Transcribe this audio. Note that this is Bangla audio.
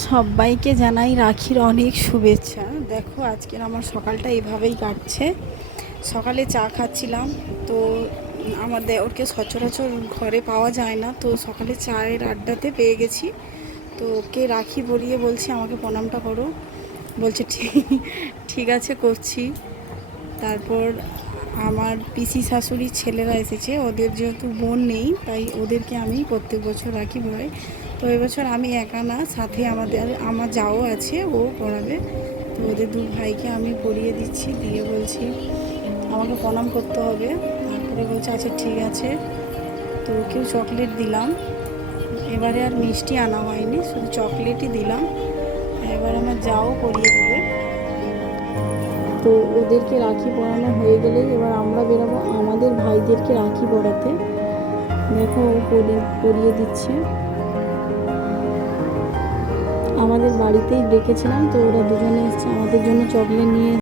সবাইকে জানাই রাখির অনেক শুভেচ্ছা। দেখো আজকের আমার সকালটা এভাবেই কাটছে। সকালে চা খাচ্ছিলাম, তো আমাদের ওকে সচরাচর ঘরে পাওয়া যায় না, তো সকালে চায়ের আড্ডাতে পেয়ে গেছি। তো ওকে রাখি পরিয়ে বলছি আমাকে প্রণামটা করো। বলছে ঠিক ঠিক আছে করছি। তারপর আমার পিসি শাশুড়ির ছেলেরা এসেছে, ওদের যেহেতু বোন নেই তাই ওদেরকে আমি প্রত্যেক বছর রাখি পরাই। তো এবছর আমি একা না, সাথে আমার যাও আছে, ও পড়াবে। তো ওদের দু ভাইকে আমি পরিয়ে দিচ্ছি, দিয়ে বলছি আমাকে প্রণাম করতে হবে। তারপরে বলছে আচ্ছা ঠিক আছে। তো ওকেও চকলেট দিলাম। এবারে আর মিষ্টি আনা হয়নি, শুধু চকলেটই দিলাম। এবার আমার যাও পরিয়ে দেবে। তো ওদেরকে রাখি পরানো হয়ে গেলেই এবার আমরা বেরোবো আমাদের ভাইদেরকে রাখি পরাতে। দেখো ও পরিয়ে দিচ্ছে। আমাদের বাড়িতেই ডেকেছিলাম, তো ওরা দুজনে এসছে আমাদের জন্য চকলেট নিয়ে